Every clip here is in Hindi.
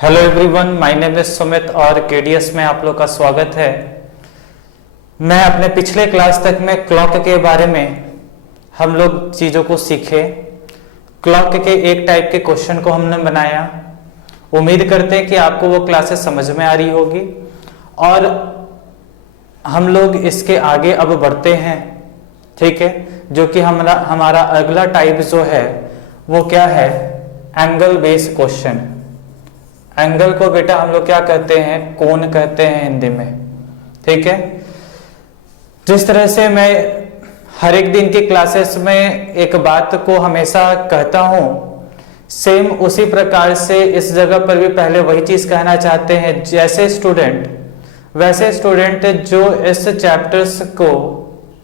Hello everyone, my name is Sumit और केडीएस में आप लोग का स्वागत है। मैं अपने पिछले क्लास तक में क्लॉक के बारे में हम लोग चीज़ों को सीखे। क्लॉक के एक टाइप के क्वेश्चन को हमने बनाया। उम्मीद करते हैं कि आपको वो क्लासेस समझ में आ रही होगी और हम लोग इसके आगे अब बढ़ते हैं। ठीक है, जो कि हमारा अगला टाइप जो है वो क्या है? Angle based question. एंगल को बेटा हम लोग क्या कहते हैं? कोण कहते हैं हिंदी में। ठीक है, जिस तरह से मैं हर एक दिन की क्लासेस में एक बात को हमेशा कहता हूं, सेम उसी प्रकार से इस जगह पर भी पहले वही चीज कहना चाहते हैं। जैसे स्टूडेंट वैसे स्टूडेंट जो इस चैप्टर्स को,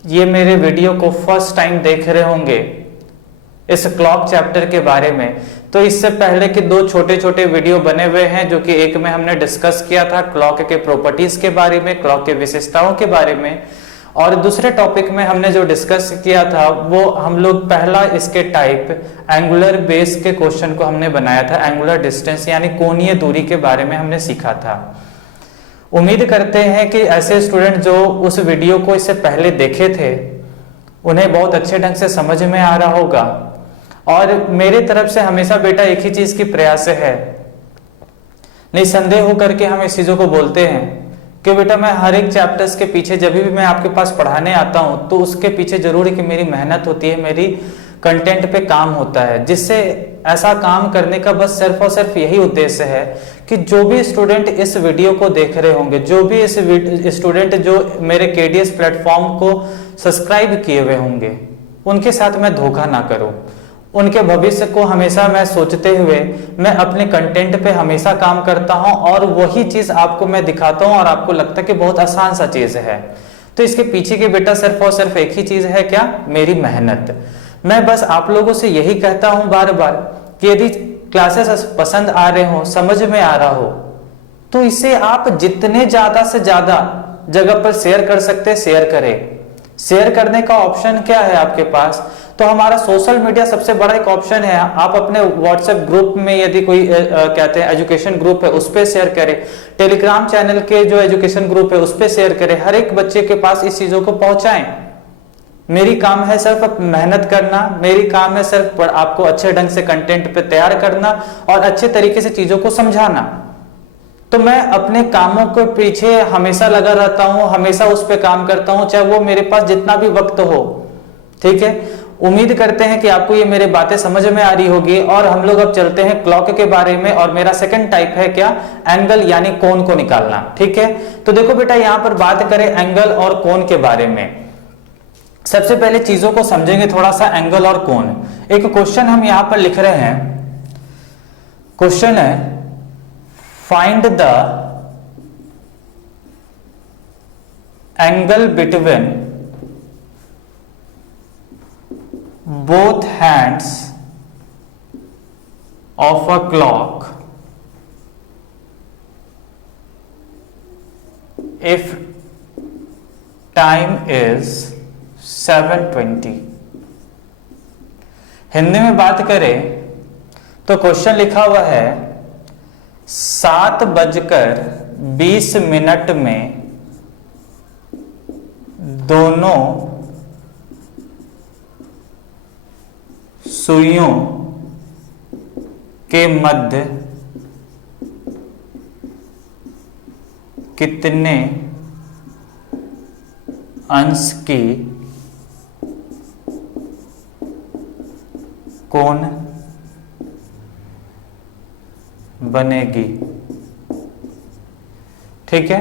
ये मेरे वीडियो को फर्स्ट टाइम देख रहे होंगे इस क्लॉक चैप्टर के बारे में, तो इससे पहले के दो छोटे छोटे वीडियो बने हुए हैं, जो कि एक में हमने डिस्कस किया था क्लॉक के प्रॉपर्टीज के बारे में, क्लॉक के विशेषताओं के बारे में, और दूसरे टॉपिक में हमने जो डिस्कस किया था वो हम लोग पहला इसके टाइप एंगुलर बेस के क्वेश्चन को हमने बनाया था। एंगुलर डिस्टेंस यानी कोणीय दूरी के बारे में हमने सीखा था। उम्मीद करते हैं कि ऐसे स्टूडेंट जो उस वीडियो को इससे पहले देखे थे उन्हें बहुत अच्छे ढंग से समझ में आ रहा होगा। और मेरे तरफ से हमेशा बेटा एक ही चीज की प्रयास है, निसंदेह होकर के हम इस चीजों को बोलते हैं कि बेटा मैं हर एक चैप्टर्स के पीछे जब भी मैं आपके पास पढ़ाने आता हूं तो उसके पीछे जरूर कि मेरी मेहनत होती है, मेरी कंटेंट पे काम होता है, जिससे ऐसा काम करने का बस सिर्फ और सिर्फ यही उद्देश्य है कि जो भी स्टूडेंट इस वीडियो को देख रहे होंगे, जो भी इस स्टूडेंट जो मेरे केडीएस प्लेटफॉर्म को सब्सक्राइब किए हुए होंगे, उनके साथ मैं धोखा ना करूं। उनके भविष्य को हमेशा मैं सोचते हुए मैं अपने कंटेंट पे हमेशा काम करता हूं और वही चीज आपको मैं दिखाता हूं और आपको लगता है कि बहुत आसान सा चीज है। तो इसके पीछे की बेटा सिर्फ और सिर्फ एक ही चीज है, क्या? मेरी मेहनत। मैं बस आप लोगों से यही कहता हूं बार बार कि यदि क्लासेस पसंद आ रहे हो, समझ में आ रहा हो, तो इसे आप जितने ज्यादा से ज्यादा जगह पर शेयर कर सकते हैं शेयर करें। शेयर करने का ऑप्शन क्या है आपके पास? तो हमारा सोशल मीडिया सबसे बड़ा एक ऑप्शन है। आप अपने व्हाट्सएप ग्रुप में यदि कोई कहते हैं एजुकेशन ग्रुप है उस पर शेयर करें, टेलीग्राम चैनल के जो एजुकेशन ग्रुप है उस पर शेयर करें, हर एक बच्चे के पास इस चीजों को पहुंचाएं। मेरी काम है सिर्फ मेहनत करना, मेरी काम है सिर्फ आपको अच्छे ढंग से कंटेंट पे तैयार करना और अच्छे तरीके से चीजों को समझाना। तो मैं अपने कामों के पीछे हमेशा लगा रहता हूं, हमेशा उस पर काम करता हूं, चाहे वो मेरे पास जितना भी वक्त हो। ठीक है, उम्मीद करते हैं कि आपको ये मेरी बातें समझ में आ रही होगी। और हम लोग अब चलते हैं क्लॉक के बारे में, और मेरा सेकंड टाइप है क्या? एंगल यानी कोण को निकालना। ठीक है, तो देखो बेटा यहां पर बात करें एंगल और कोण के बारे में। सबसे पहले चीजों को समझेंगे थोड़ा सा, एंगल और कोण। एक क्वेश्चन हम यहां पर लिख रहे हैं। क्वेश्चन है find the angle between both hands of a clock if time is 7:20। Hindi में बात करें तो क्वेश्चन लिखा हुआ है 7:20 में दोनों सुइयों के मध्य कितने अंश की कोण बनेगी। ठीक है,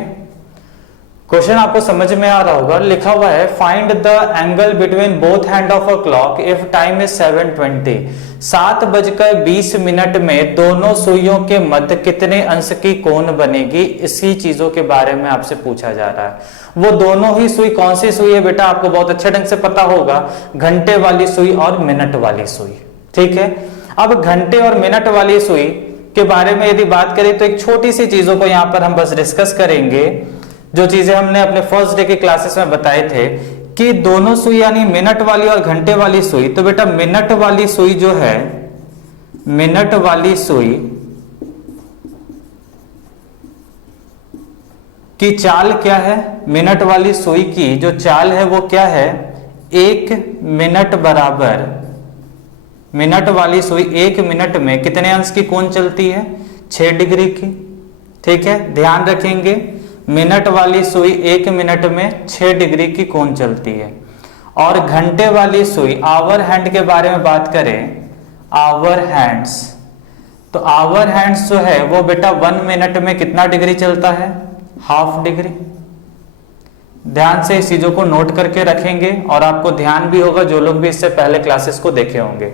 क्वेश्चन आपको समझ में आ रहा होगा। लिखा हुआ है find the angle between both hand of a clock if time is 7:20। 7:20 में दोनों सुइयों के मध्य कितने अंश की कोण बनेगी, इसी चीजों के बारे में आपसे पूछा जा रहा है। वो दोनों ही सुई कौन सी सुई है बेटा? आपको बहुत अच्छे ढंग से पता होगा, घंटे वाली सुई और मिनट वाली सुई। ठीक है, अब घंटे और मिनट वाली सुई के बारे में यदि बात करें तो एक छोटी सी चीजों को यहां पर हम बस डिस्कस करेंगे, जो चीजें हमने अपने फर्स्ट डे के क्लासेस में बताए थे कि दोनों सुई यानी मिनट वाली और घंटे वाली सुई। तो बेटा मिनट वाली सुई जो है, मिनट वाली सुई कि चाल क्या है, मिनट वाली सुई की जो चाल है वो क्या है, 1 मिनट बराबर, मिनट वाली सुई 1 मिनट में कितने अंश की कोण चलती है, 6 डिग्री की। ठीक है, ध्यान रखेंगे, मिनट वाली सुई 1 मिनट में 6 डिग्री की कोण चलती है। और घंटे वाली सुई, आवर हैंड के बारे में बात करें, आवर हैंड्स, तो आवर हैंड्स जो है वो बेटा 1 मिनट में कितना डिग्री चलता है, हाफ डिग्री। ध्यान से इस चीजों को नोट करके रखेंगे और आपको ध्यान भी होगा जो लोग भी इससे पहले क्लासेस को देखे होंगे।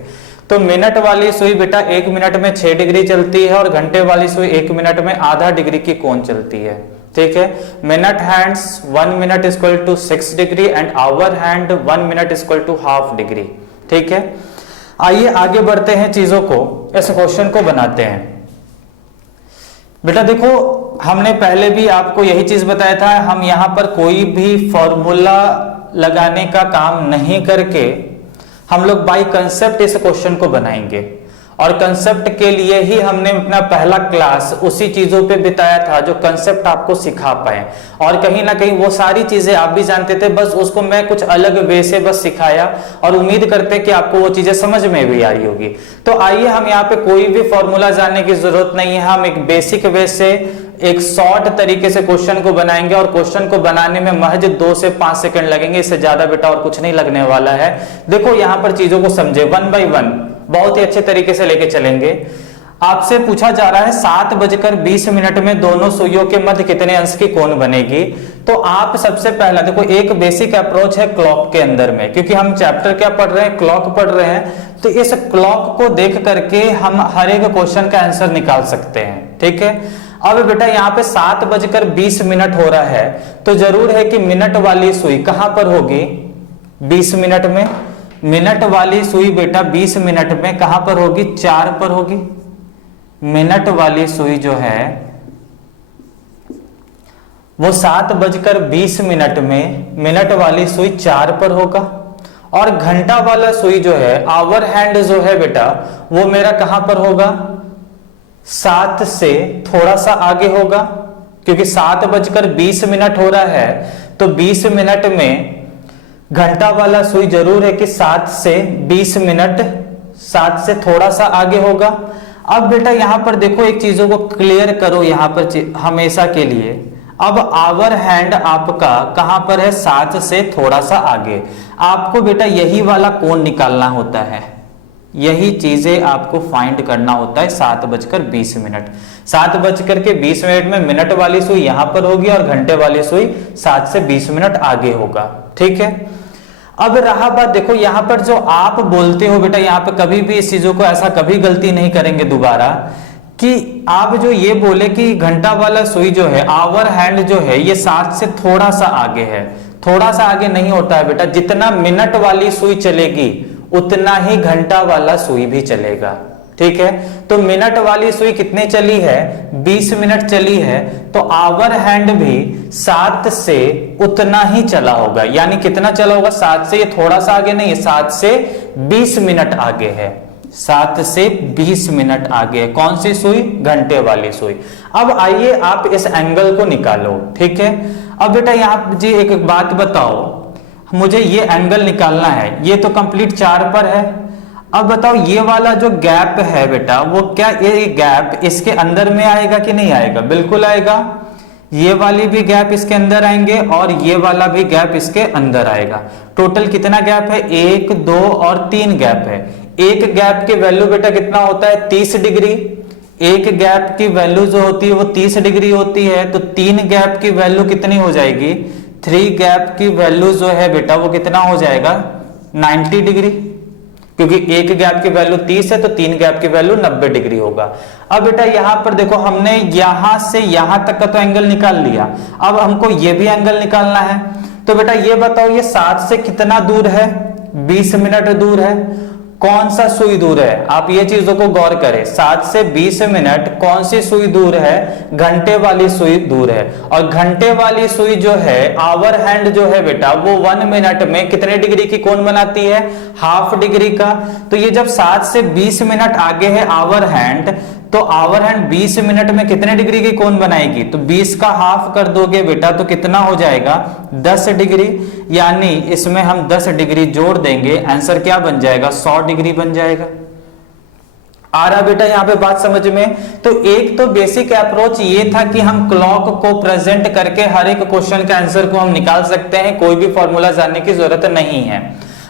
तो मिनट वाली सुई बेटा 1 मिनट में 6 डिग्री चलती है और घंटे वाली सुई 1 मिनट में आधा डिग्री की कोण चलती है। ठीक है, minute hands 1 minute equal to 6 degree and hour hand 1 minute equal to half degree. ठीक है, आइए आगे बढ़ते हैं, चीजों को, इस क्वेश्चन को बनाते हैं। बेटा देखो, हमने पहले भी आपको यही चीज बताया था, हम यहां पर कोई भी फॉर्मूला लगाने का काम नहीं करके हम लोग बाय कंसेप्ट इस क्वेश्चन को बनाएंगे। और कंसेप्ट के लिए ही हमने अपना पहला क्लास उसी चीजों पे बिताया था जो कंसेप्ट आपको सिखा पाए। और कहीं ना कहीं वो सारी चीजें आप भी जानते थे, बस उसको मैं कुछ अलग वे से बस सिखाया और उम्मीद करते कि आपको वो चीजें समझ में भी आई होगी। तो आइए, हम यहाँ पे कोई भी फॉर्मूला जानने की जरूरत नहीं है, हम एक बेसिक वे से एक शॉर्ट तरीके से क्वेश्चन को बनाएंगे और क्वेश्चन को बनाने में महज 2 से 5 सेकंड लगेंगे, इससे ज्यादा बेटा और कुछ नहीं लगने वाला है। देखो यहाँ पर चीजों को समझे, 1 बाय 1 बहुत ही अच्छे तरीके से लेके चलेंगे। आपसे पूछा जा रहा है 7:20 में दोनों सुइयों के मध्य कितने अंश की कोण बनेगी। तो आप सबसे पहला देखो, एक बेसिक अप्रोच है क्लॉक के अंदर में, क्योंकि हम चैप्टर क्या पढ़ रहे हैं, क्लॉक पढ़ रहे हैं। तो इस क्लॉक को देख करके हम हर एक क्वेश्चन का आंसर निकाल सकते हैं। ठीक है, अब बेटा यहाँ पे 7:20 हो रहा है, तो जरूर है कि मिनट वाली सुई कहां पर होगी, 20 मिनट में। मिनट वाली सुई बेटा 20 मिनट में कहां पर होगी, 4 पर होगी। मिनट वाली सुई जो है वो 7:20 में मिनट वाली सुई 4 पर होगा। और घंटा वाला सुई जो है, आवर हैंड जो है बेटा, वो मेरा कहां पर होगा, 7 से थोड़ा सा आगे होगा, क्योंकि 7:20 हो रहा है, तो 20 मिनट में घंटा वाला सुई जरूर है कि 7 से 20 मिनट, 7 से थोड़ा सा आगे होगा। अब बेटा यहां पर देखो, एक चीजों को क्लियर करो यहां पर हमेशा के लिए। अब आवर हैंड आपका कहां पर है, 7 से थोड़ा सा आगे। आपको बेटा यही वाला कोण निकालना होता है, यही चीजें आपको फाइंड करना होता है। 7:20 7:20 में मिनट वाली सुई यहां पर होगी और घंटे वाली सुई 7 से 20 मिनट आगे होगा। ठीक है, अब रहा बात, देखो यहां पर जो आप बोलते हो बेटा, यहां पर कभी भी इस चीजों को ऐसा कभी गलती नहीं करेंगे दोबारा, कि आप जो ये बोले कि घंटा वाला सुई जो है, आवर हैंड जो है, ये 7 से थोड़ा सा आगे है। थोड़ा सा आगे नहीं होता है बेटा, जितना मिनट वाली सुई चलेगी उतना ही घंटा वाला सुई भी चलेगा। ठीक है, तो मिनट वाली सुई कितने चली है, 20 मिनट चली है, तो आवर हैंड भी 7 से उतना ही चला होगा। यानी कितना चला होगा, 7 से, ये थोड़ा सा आगे नहीं है, 7 से 20 मिनट आगे है। 7 से 20 मिनट आगे है कौन सी सुई, घंटे वाली सुई। अब आइए आप इस एंगल को निकालो। ठीक है, अब बेटा यहाँ जी एक बात बताओ, मुझे ये एंगल निकालना है, ये तो कंप्लीट 4 पर है। अब बताओ ये वाला जो गैप है बेटा, वो क्या ये गैप इसके अंदर में आएगा कि नहीं आएगा, बिल्कुल आएगा। ये वाली भी गैप इसके अंदर आएंगे और ये वाला भी गैप इसके अंदर आएगा। टोटल कितना गैप है, 1, 2 और 3 गैप है। एक गैप की वैल्यू बेटा कितना होता है, 30 डिग्री। एक गैप की वैल्यू जो होती है वो 30 डिग्री होती है, तो 3 गैप की वैल्यू कितनी हो जाएगी, 3 गैप की वैल्यू जो है बेटा वो कितना हो जाएगा, 90 डिग्री। क्योंकि एक गैप की वैल्यू 30 है तो 3 गैप की वैल्यू 90 डिग्री होगा। अब बेटा यहां पर देखो, हमने यहां से यहां तक का तो एंगल निकाल लिया, अब हमको ये भी एंगल निकालना है। तो बेटा ये बताओ, ये 7 से कितना दूर है, 20 मिनट दूर है। कौन सा सुई दूर है, आप ये चीजों को गौर करें। 7 से 20 मिनट कौन सी सुई दूर है, घंटे वाली सुई दूर है। और घंटे वाली सुई जो है, आवर हैंड जो है बेटा, वो 1 मिनट में कितने डिग्री की कोण बनाती है, हाफ डिग्री का। तो ये जब 7 से 20 मिनट आगे है आवर हैंड, तो आवर हैंड 20 मिनट में कितने डिग्री की कोण बनाएगी? तो 20 का हाफ कर दोगे बेटा तो कितना हो जाएगा? 10 डिग्री, यानी इसमें हम 10 डिग्री जोड़ देंगे, आंसर क्या बन जाएगा? 100 डिग्री बन जाएगा। आ रहा बेटा यहां पे बात समझ में? तो एक तो बेसिक अप्रोच ये था कि हम क्लॉक को प्रेजेंट करके हर एक क्वेश्चन के आंसर को हम निकाल सकते हैं, कोई भी फॉर्मूला जानने की जरूरत नहीं है।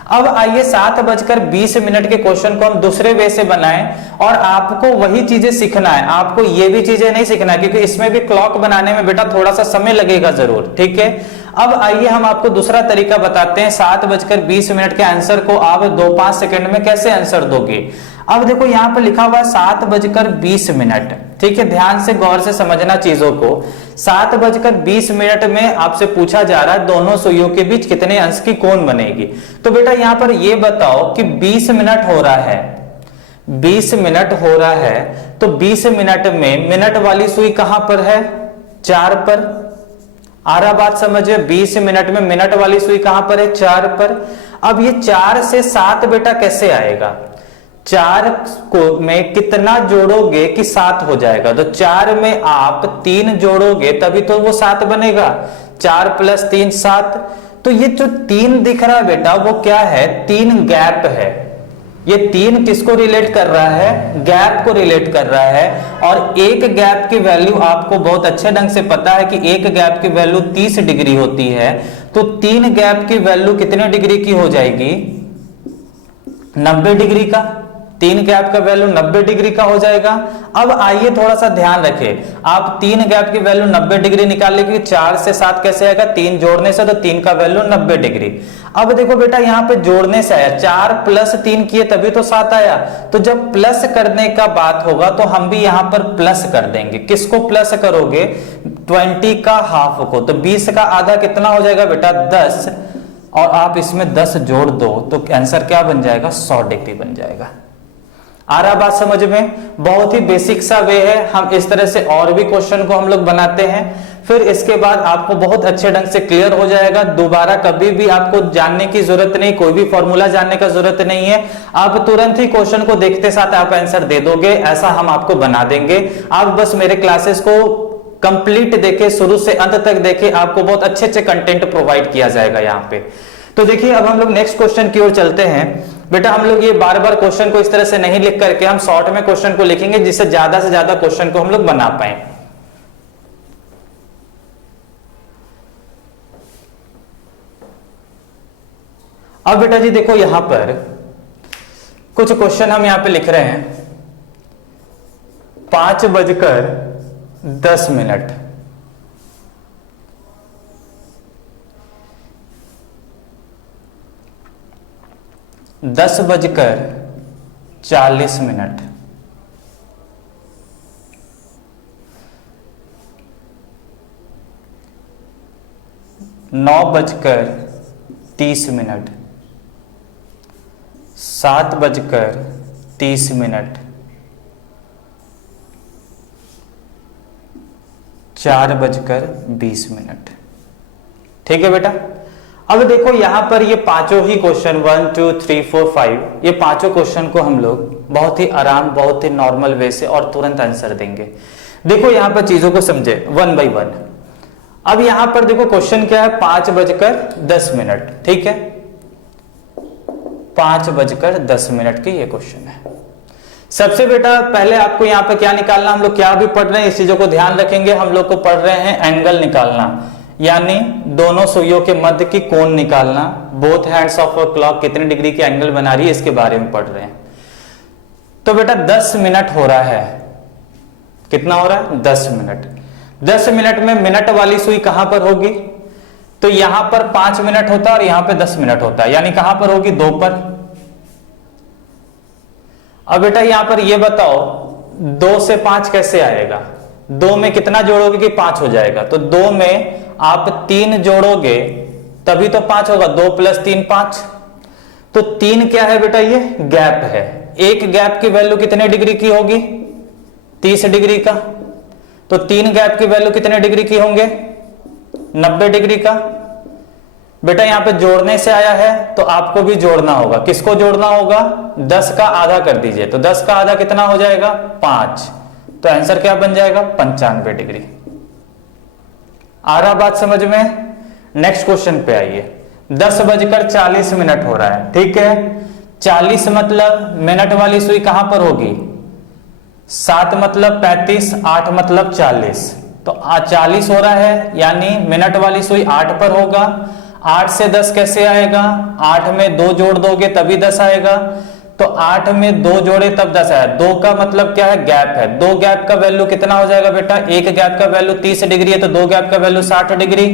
अब आइए 7:20 के क्वेश्चन को हम दूसरे वे से बनाएं, और आपको वही चीजें सीखना है, आपको ये भी चीजें नहीं सीखना है, क्योंकि इसमें भी क्लॉक बनाने में बेटा थोड़ा सा समय लगेगा जरूर, ठीक है। अब आइए हम आपको दूसरा तरीका बताते हैं, 7:20 के आंसर को आप 2-5 सेकंड में कैसे आंसर दोगे। अब देखो यहां पर लिखा हुआ है 7:20, ठीक है, ध्यान से गौर से समझना चीजों को। 7:20 में आपसे पूछा जा रहा है दोनों सुइयों के बीच कितने अंश की कोण बनेगी। तो बेटा यहां पर ये बताओ कि 20 मिनट हो रहा है, 20 मिनट हो रहा है, तो 20 मिनट में मिनट वाली सुई कहां पर है? 4 पर। आ रहा बात समझे? 20 मिनट में मिनट वाली सुई कहां पर है? 4 पर। अब ये 4 से 7 बेटा कैसे आएगा? 4 को में कितना जोड़ोगे कि 7 हो जाएगा? तो 4 में आप 3 जोड़ोगे तभी तो वो 7 बनेगा। 4 + 3 7। तो ये जो 3 दिख रहा है बेटा वो क्या है? 3 गैप है। ये 3 किसको रिलेट कर रहा है? गैप को रिलेट कर रहा है। और एक गैप की वैल्यू आपको बहुत अच्छे ढंग से पता है कि एक गैप की वैल्यू 30 डिग्री होती है। तो 3 गैप की वैल्यू कितने डिग्री की हो जाएगी? 90 डिग्री का। 3 गैप का वैल्यू 90 डिग्री का हो जाएगा। अब आइए थोड़ा सा ध्यान रखें, आप 3 गैप की वैल्यू 90 डिग्री निकाल लेंगे, 4 से 7 कैसे आएगा? 3 जोड़ने से, तो 3 का वैल्यू 90 डिग्री। अब देखो बेटा यहाँ पे जोड़ने से आया, 4 + 3 किए तभी तो 7 आया। तो जब प्लस करने का बात होगा तो हम भी यहाँ पर प्लस कर देंगे। किसको प्लस करोगे? 20 का हाफ को। तो 20 का आधा कितना हो जाएगा बेटा? 10, और आप इसमें 10 जोड़ दो तो आंसर क्या बन जाएगा? 100 डिग्री बन जाएगा। आ रहा बात समझ में? बहुत ही बेसिक सा वे है, हम इस तरह से और भी क्वेश्चन को हम लोग बनाते हैं, फिर इसके बाद आपको बहुत अच्छे ढंग से क्लियर हो जाएगा। दोबारा कभी भी आपको जानने की जरूरत नहीं, कोई भी फॉर्मूला जानने का जरूरत नहीं है, आप तुरंत ही क्वेश्चन को देखते साथ आप आंसर दे दोगे, ऐसा हम आपको बना देंगे। आप बस मेरे क्लासेस को कंप्लीट देखे, शुरू से अंत तक देखे, आपको बहुत अच्छे अच्छे कंटेंट प्रोवाइड किया जाएगा यहाँ पे। तो देखिए अब हम लोग नेक्स्ट क्वेश्चन की ओर चलते हैं। बेटा हम लोग ये बार बार क्वेश्चन को इस तरह से नहीं लिख करके हम शॉर्ट में क्वेश्चन को लिखेंगे, जिससे ज्यादा से ज्यादा क्वेश्चन को हम लोग बना पाए। अब बेटा जी देखो यहां पर कुछ क्वेश्चन हम यहां पे लिख रहे हैं। 5:10, 10:40, 9:30, 7:30, 4:20। ठीक है बेटा। अब देखो यहां पर ये पांचों ही क्वेश्चन 1 2 3 4 5 ये पांचों क्वेश्चन को हम लोग बहुत ही आराम, बहुत ही नॉर्मल वे से और तुरंत आंसर देंगे। देखो यहां पर चीजों को समझे 1 by 1। अब यहां पर देखो क्वेश्चन क्या है? 5:10, ठीक है, 5:10 के ये क्वेश्चन है। सबसे बेटा पहले आपको यहां पर क्या निकालना, हम लोग क्या भी पढ़ रहे हैं इस चीजों को ध्यान रखेंगे। हम लोग को पढ़ रहे हैं एंगल निकालना, यानी दोनों सुइयों के मध्य की कोण निकालना। Both hands of a clock कितने डिग्री की एंगल बना रही है इसके बारे में पढ़ रहे हैं। तो बेटा 10 मिनट हो रहा है। कितना हो रहा है? 10 मिनट। 10 मिनट में मिनट वाली सुई कहां पर होगी? तो यहां पर 5 मिनट होता है और यहां पर 10 मिनट होता है, यानी कहां पर होगी? 2 पर। अब बेटा यहां पर ये बताओ 2 से 5 कैसे आएगा? 2 में कितना जोड़ोगे कि 5 हो जाएगा? तो 2 में आप 3 जोड़ोगे तभी तो 5 होगा। 2 + 3 5। तो 3 क्या है बेटा? ये गैप है। एक गैप की वैल्यू कितने डिग्री की होगी? 30 डिग्री का। तो 3 गैप की वैल्यू कितने डिग्री की होंगे? 90 डिग्री का। बेटा यहां पे जोड़ने से आया है तो आपको भी जोड़ना होगा। किसको जोड़ना होगा? 10 का आधा कर दीजिए। तो 10 का आधा कितना हो जाएगा? 5। तो आंसर क्या बन जाएगा 95 डिग्री। आ रहा बात समझ में? नेक्स्ट क्वेश्चन पे आइए। 10:40 हो रहा है, ठीक है। 40 मतलब मिनट वाली सुई कहां पर होगी? 7 मतलब 35, 8 मतलब 40। तो 40 हो रहा है, यानी मिनट वाली सुई 8 पर होगा। 8 से 10 कैसे आएगा? 8 में 2 जोड़ दोगे तभी 10 आएगा। तो 8 में 2 जोड़े तब 10 आया। 2 का मतलब क्या है? गैप है। 2 गैप का वैल्यू कितना हो जाएगा बेटा? एक गैप का वैल्यू 30 डिग्री है, तो 2 गैप का वैल्यू 60 डिग्री।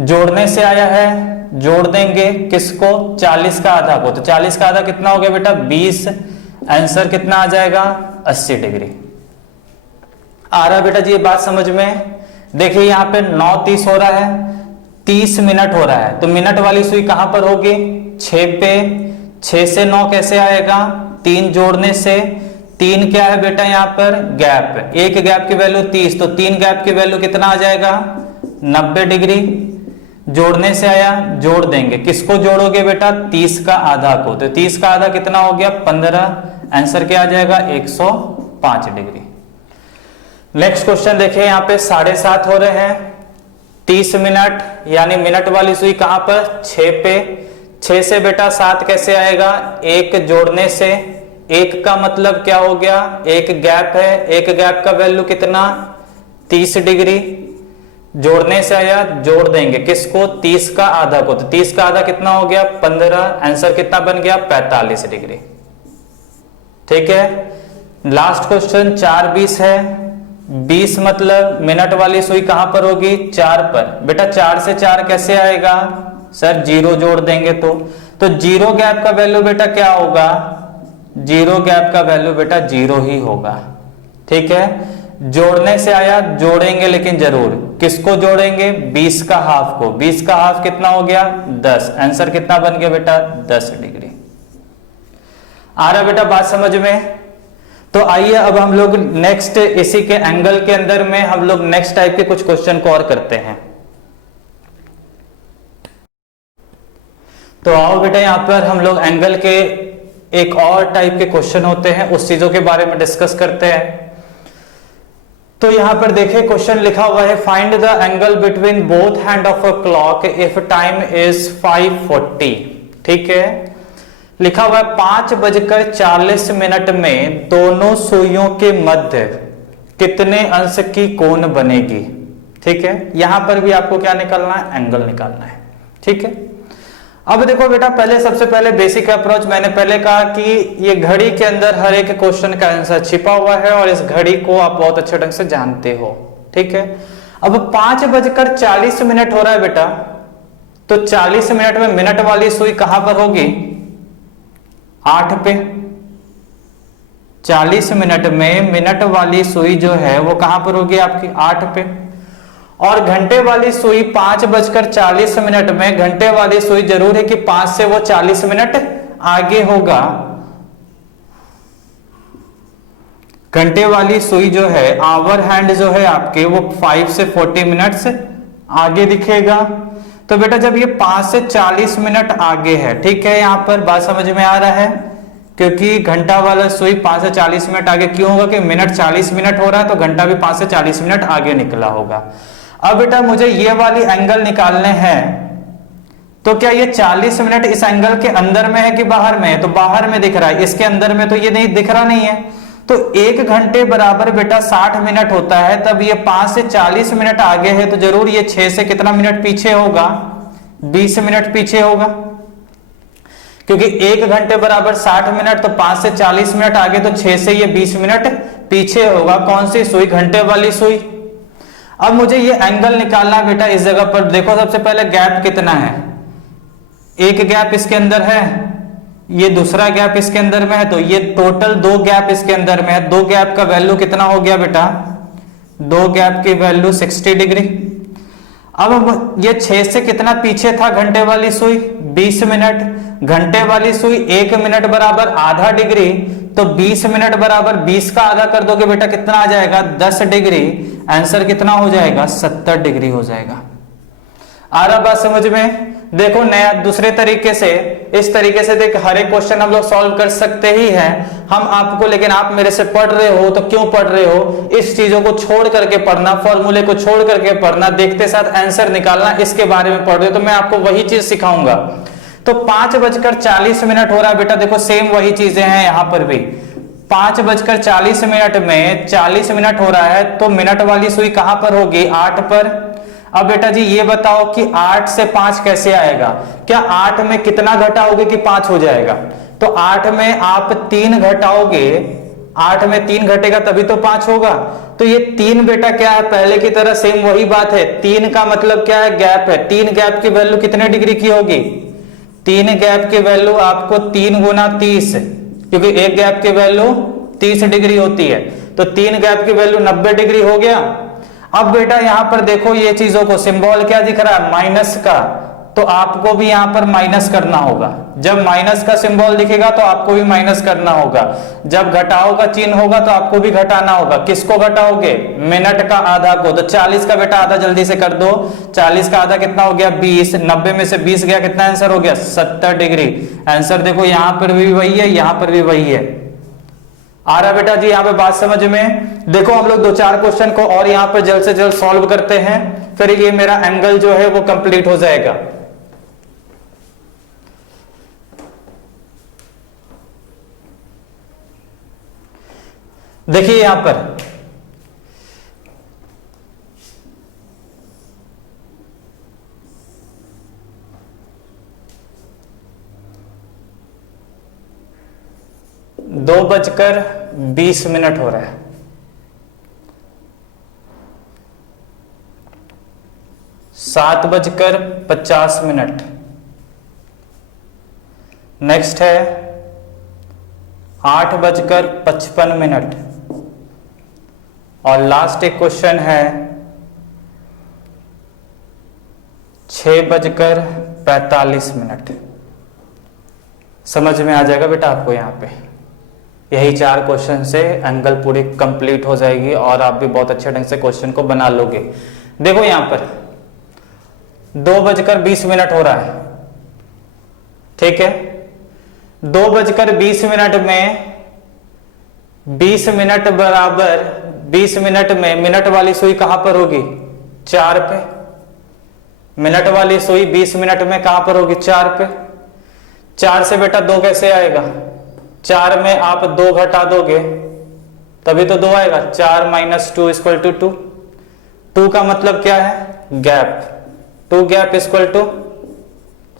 जोड़ने से आया है, जोड़ देंगे किसको? 40 का आधा को। तो 40 का आधा कितना हो गया बेटा? 20। आंसर कितना आ जाएगा? 80 डिग्री। आ रहा बेटा जी ये बात समझ में? देखिए यहां पे 9:30 हो रहा है, 30 मिनट हो रहा है, तो मिनट वाली सुई कहां पर होगी? 6 पे। 6 से 9 कैसे आएगा? 3 जोड़ने से। 3 क्या है बेटा यहां पर? गैप। एक गैप की वैल्यू 30, तो 3 गैप की वैल्यू कितना आ जाएगा? 90 डिग्री। जोड़ने से आया, जोड़ देंगे किसको जोड़ोगे बेटा? 30 का आधा को। तो 30 का आधा कितना हो गया? 15। आंसर क्या आ जाएगा? 105 डिग्री। नेक्स्ट क्वेश्चन देखिए, यहां पे 7:30 हो रहे हैं, 30 मिनट, यानी मिनट वाली सुई कहां पर? 6 पे। 6 से बेटा 7 कैसे आएगा? 1 जोड़ने से। 1 का मतलब क्या हो गया? एक गैप है, एक गैप का वैल्यू कितना? 30 डिग्री। जोड़ने से आया, जोड़ देंगे किसको? 30 का आधा को। तो 30 का आधा कितना हो गया? 15। आंसर कितना बन गया? 45 डिग्री। ठीक है। लास्ट क्वेश्चन 4:20 है। 20 मतलब मिनट वाली सुई कहां पर होगी? 4 पर। बेटा 4 से 4 कैसे आएगा? सर 0 जोड़ देंगे तो 0 गैप का वैल्यू बेटा क्या होगा? 0 गैप का वैल्यू बेटा 0 ही होगा। ठीक है। जोड़ने से आया, जोड़ेंगे लेकिन जरूर किसको जोड़ेंगे? 20 का हाफ को। 20 का हाफ कितना हो गया? 10। आंसर कितना बन गया बेटा? 10 डिग्री। आ रहा बेटा बात समझ में? तो आइए अब हम लोग नेक्स्ट इसी के एंगल के अंदर में हम लोग नेक्स्ट टाइप के कुछ क्वेश्चन को और करते हैं। तो आओ बेटा यहां पर हम लोग एंगल के एक और टाइप के क्वेश्चन होते हैं, उस चीजों के बारे में डिस्कस करते हैं। तो यहां पर देखिए क्वेश्चन लिखा हुआ है, find the angle between both hand of a clock if time is 5:40। ठीक है। लिखा हुआ है 5:40 में दोनों सुइयों के मध्य कितने अंश की कोण बनेगी। ठीक है। यहां पर भी आपको क्या निकालना है? एंगल निकालना है। ठीक है। अब देखो बेटा, पहले सबसे पहले बेसिक अप्रोच, मैंने पहले कहा कि ये घड़ी के अंदर हर एक क्वेश्चन का आंसर छिपा हुआ है और इस घड़ी को आप बहुत अच्छे ढंग से जानते हो। ठीक है। अब 5:40 हो रहा है बेटा, तो 40 मिनट में मिनट वाली सुई कहां पर होगी? 8 पे। 40 मिनट में मिनट वाली सुई जो है वो कहां पर होगी आपकी? 8 पे। और घंटे वाली सुई 5:40 में, घंटे वाली सुई जरूर है कि 5 से वो 40 मिनट आगे होगा। घंटे वाली सुई जो है, आवर हैंड जो है आपके, वो 5 से 40 मिनट्स आगे दिखेगा। तो बेटा जब ये 5 से 40 मिनट आगे है, ठीक है, यहां पर बात समझ में आ रहा है, क्योंकि घंटा वाला सुई 5 से 40 मिनट आगे क्यों होगा? कि मिनट 40 मिनट हो रहा है, तो घंटा भी 5 से 40 मिनट आगे निकला होगा। अब बेटा मुझे ये वाली एंगल निकालने हैं, तो क्या ये 40 मिनट इस एंगल के अंदर में है कि बाहर में है? तो बाहर में दिख रहा है, इसके अंदर में तो ये नहीं दिख रहा नहीं है। तो 1 घंटे बराबर बेटा 60 मिनट होता है, तब ये 5 से 40 मिनट आगे है, तो जरूर ये 6 से कितना मिनट पीछे होगा? 20 मिनट पीछे होगा, क्योंकि 1 घंटे बराबर 60 मिनट, तो 5 से 40 मिनट आगे, तो 6 से ये 20 मिनट पीछे होगा। कौन सी सुई? घंटे वाली सुई। अब मुझे ये एंगल निकालना बेटा इस जगह पर। देखो सबसे पहले गैप कितना है? एक गैप इसके अंदर है, ये दूसरा गैप इसके अंदर में है, तो ये टोटल 2 गैप इसके अंदर में है। 2 गैप का वैल्यू कितना हो गया बेटा? 2 गैप की वैल्यू 60 डिग्री। अब ये 6 से कितना पीछे था घंटे वाली सुई? 20 मिनट। घंटे वाली सुई 1 मिनट बराबर आधा डिग्री, तो 20 मिनट बराबर 20 का आधा कर दोगे बेटा, कितना आ जाएगा? 10 डिग्री। आंसर कितना हो जाएगा? 70 डिग्री हो जाएगा। आ रहा बात समझ में? देखो नया दूसरे तरीके से, इस तरीके से देख हर एक क्वेश्चन हम लोग सॉल्व कर सकते ही हैं हम आपको, लेकिन आप मेरे से पढ़ रहे हो तो क्यों पढ़ रहे हो? इस चीजों को छोड़ करके पढ़ना, फॉर्मूले को छोड़ करके पढ़ना, देखते साथ आंसर निकालना, इसके बारे में पढ़ रहे हो तो मैं आपको वही चीज सिखाऊंगा। तो 5:40 हो रहा है बेटा, देखो सेम वही चीजें हैं यहां पर भी। 5:40 में 40 मिनट हो रहा है, तो मिनट वाली सुई कहां पर होगी? 8 पर। अब बेटा जी ये बताओ कि 8 से 5 कैसे आएगा? क्या 8 में कितना घटाओगे कि 5 हो जाएगा? तो 8 में आप 3 घटाओगे, 8 में 3 घटेगा तभी तो 5 होगा। तो ये 3 बेटा क्या है? पहले की तरह सेम वही बात है। 3 का मतलब क्या है? गैप है। 3 गैप की वैल्यू कितने डिग्री की होगी? 3 गैप की वैल्यू आपको 3 गुना 30, क्योंकि एक गैप की वैल्यू 30 डिग्री होती है, तो 3 गैप की वैल्यू 90 डिग्री हो गया। अब बेटा यहां पर देखो ये चीजों को, सिंबल क्या दिख रहा है? माइनस का, तो आपको भी यहां पर माइनस करना होगा। जब माइनस का सिंबल दिखेगा तो आपको भी माइनस करना होगा। जब घटाओ का चिन्ह होगा तो आपको भी घटाना होगा। किसको घटाओगे? मिनट का आधा को। तो 40 का बेटा आधा जल्दी से कर दो। 40 का आधा कितना हो गया? 20। 90 में से 20 गया, कितना आंसर हो गया? 70 डिग्री। आंसर देखो यहां पर भी वही है, यहां पर भी वही है। आ रहा बेटा जी यहां पे बात समझ में? देखो हम लोग 2-4 क्वेश्चन को और यहां पर जल्द से जल्द सॉल्व करते हैं, फिर ये मेरा एंगल जो है वो कंप्लीट हो जाएगा। देखिए यहां पर दो 2:20 हो रहा है। 7:50। नेक्स्ट है 8:55। और लास्ट एक क्वेश्चन है 6:45। समझ में आ जाएगा बेटा आपको? यहां पे यही 4 क्वेश्चन से एंगल पूरी कंप्लीट हो जाएगी और आप भी बहुत अच्छे ढंग से क्वेश्चन को बना लोगे। देखो यहां पर 2:20 हो रहा है, ठीक है? 2:20 में 20 मिनट बराबर 20 मिनट में मिनट वाली सुई कहां पर होगी? 4 पे। मिनट वाली सुई 20 मिनट में कहां पर होगी? 4 पे। 4 से बेटा 2 कैसे आएगा? 4 में आप 2 घटा दोगे तभी तो 2 आएगा। 4 - 2 = 2। 2 का मतलब क्या है? गैप। 2 gap =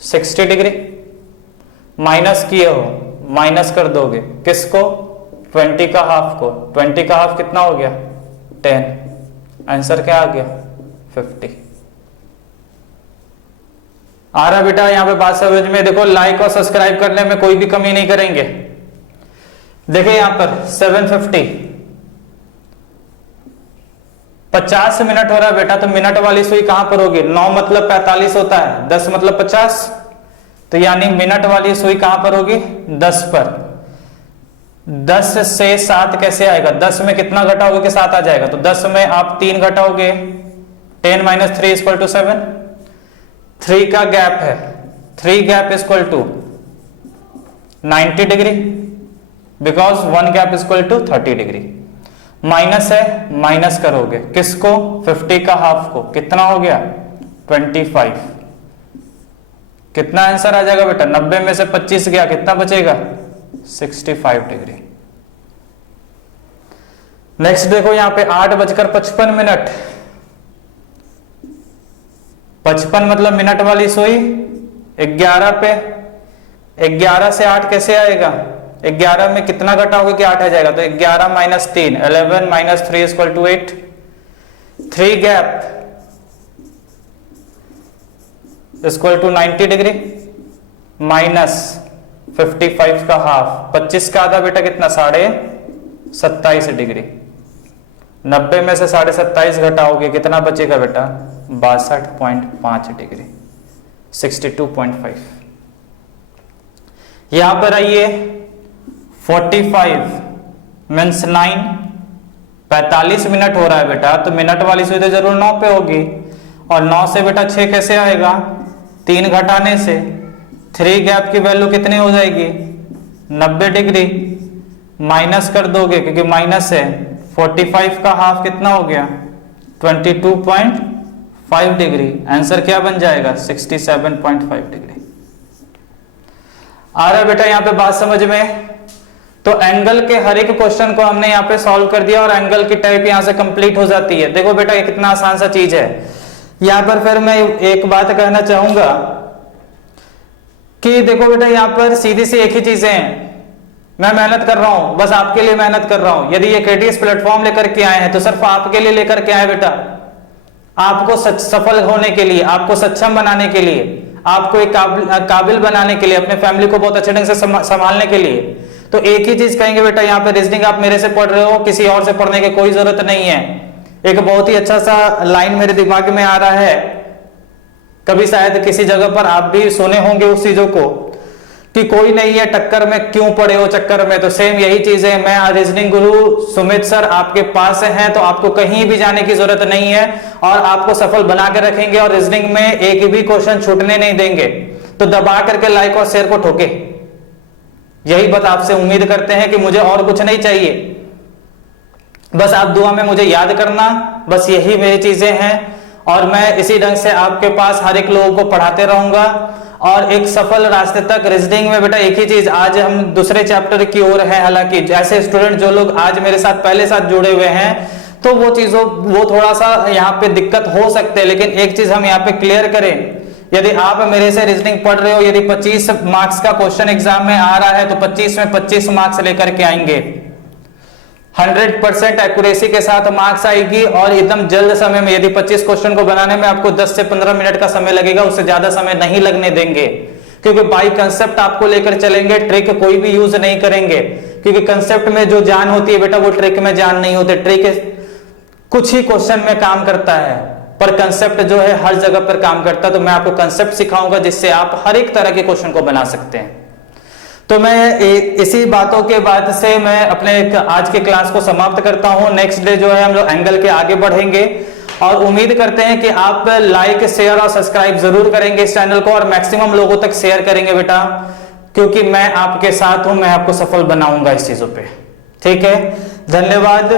60 degree. माइनस किए हो, माइनस कर दोगे किसको? 20 का हाफ को। 20 का हाफ कितना हो गया? 10। आंसर क्या आ गया? 50। आ रहा बेटा यहां पे बात समझ में? देखो लाइक और सब्सक्राइब करने में कोई भी कमी नहीं करेंगे। देखिए यहां पर 750, 50 मिनट हो रहा है बेटा, तो मिनट वाली सुई कहां पर होगी? 9 मतलब 45 होता है, 10 मतलब 50, तो यानी मिनट वाली सुई कहां पर होगी? 10 पर। 10 से 7 कैसे आएगा? 10 में कितना घटाओगे कि 7 आ जाएगा? तो 10 में आप 3 घटाओगे, 10 - 3 = 7। 3 का गैप है, 3 gap = 90 degree, because 1 gap = 30 degree. Minus है, माइनस करोगे किसको? 50 का हाफ को। कितना हो गया? 25। कितना आंसर आ जाएगा बेटा? 90 में से 25 गया, कितना बचेगा? 65 डिग्री। नेक्स्ट देखो यहां पे 8:55। 55 मतलब मिनट वाली सुई 11 पे। 11 से 8 कैसे आएगा? 11 में कितना घटाओगे कि 8 आ जाएगा? तो 11 - 3, 11 - 3 = 8। 3 गैप = 90 डिग्री माइनस 55 का हाफ। 25 का आधा बेटा कितना? 27.5 डिग्री। 90 में से 27.5 घटाओगे कितना बचेगा बेटा? 62.5 डिग्री, 62.5। यहां पर आइए 45 मीन्स 9, 45 मिनट हो रहा है बेटा, तो मिनट वाली सुई तो जरूर 9 पे होगी। और 9 से बेटा 6 कैसे आएगा, 3 घटाने से 3 गैप की वैल्यू कितनी हो जाएगी 90 डिग्री, माइनस कर दोगे क्योंकि माइनस है, 45 का हाफ कितना हो गया 22.5 डिग्री, आंसर क्या बन जाएगा 67.5 डिग्री। आ रहा है बेटा यहाँ पे बात समझ में। तो एंगल के हर एक क्वेश्चन को हमने यहाँ पे सॉल्व कर दिया और एंगल की टाइप यहाँ से कंप्लीट हो जाती है। देखो बेटा ये कितना आसान सा चीज है। यहाँ पर फिर मैं एक बात कहना चाहूंगा कि देखो बेटा यहाँ पर सीधी सी एक ही चीजें हैं, मैं मेहनत कर रहा हूं, बस आपके लिए मेहनत कर रहा हूं। यदि ये केटीएस प्लेटफॉर्म लेकर के आए हैं तो सिर्फ आपके लिए लेकर के आए बेटा, आपको सफल होने के लिए, आपको सक्षम बनाने के लिए, आपको एक काबिल बनाने के लिए, अपने फैमिली को बहुत अच्छे ढंग से संभालने के लिए। तो एक ही चीज कहेंगे बेटा, यहाँ पे रीजनिंग आप मेरे से पढ़ रहे हो, किसी और से पढ़ने की कोई जरूरत नहीं है। एक बहुत ही अच्छा सा लाइन मेरे दिमाग में आ रहा है, कभी शायद किसी जगह पर आप भी सुने होंगे उस चीजों को, कि कोई नहीं है टक्कर में क्यों पड़े हो चक्कर में। तो सेम यही चीज है, मैं रीजनिंग गुरु सुमित सर आपके पास हैं तो आपको कहीं भी जाने की जरूरत नहीं है और आपको सफल बना के रखेंगे और रीजनिंग में एक भी क्वेश्चन छूटने नहीं देंगे। तो दबा करके लाइक और शेयर को ठोके, यही बात आपसे उम्मीद करते हैं कि मुझे और कुछ नहीं चाहिए, बस आप दुआ में मुझे याद करना, बस यही मेरी चीजें हैं। और मैं इसी ढंग से आपके पास हर एक लोगों को पढ़ाते रहूंगा और एक सफल रास्ते तक। रीजनिंग में बेटा एक ही चीज, आज हम दूसरे चैप्टर की ओर है, हालांकि ऐसे स्टूडेंट जो लोग आज मेरे साथ पहले साथ जुड़े हुए हैं तो वो थोड़ा सा यहाँ पे दिक्कत हो सकते हैं, लेकिन एक चीज हम यहाँ पे क्लियर करें, यदि आप मेरे से रीजनिंग पढ़ रहे हो, यदि 25 मार्क्स का क्वेश्चन एग्जाम में आ रहा है तो 25 में 25 मार्क्स लेकर के आएंगे, 100% एक्यूरेसी के साथ मार्क्स आएगी और एकदम जल्द समय में। यदि 25 क्वेश्चन को बनाने में आपको 10 से 15 मिनट का समय लगेगा, उससे ज्यादा समय नहीं लगने देंगे, क्योंकि बाई कंसेप्ट आपको लेकर चलेंगे, ट्रिक कोई भी यूज नहीं करेंगे, क्योंकि कंसेप्ट में जो जान होती है बेटा वो ट्रिक में जान नहीं होती। ट्रिक कुछ ही क्वेश्चन में काम करता है पर कंसेप्ट जो है हर जगह पर काम करता है। तो मैं आपको कंसेप्ट सिखाऊंगा जिससे आप हर एक तरह के क्वेश्चन को बना सकते हैं। तो मैं इसी बातों के बाद से मैं अपने आज के क्लास को समाप्त करता हूं। नेक्स्ट डे जो है हम लोग एंगल के आगे बढ़ेंगे और उम्मीद करते हैं कि आप लाइक शेयर और सब्सक्राइब जरूर करेंगे इस चैनल को और मैक्सिमम लोगों तक शेयर करेंगे बेटा, क्योंकि मैं आपके साथ हूं, मैं आपको सफल बनाऊंगा इस चीजों पे। ठीक है, धन्यवाद।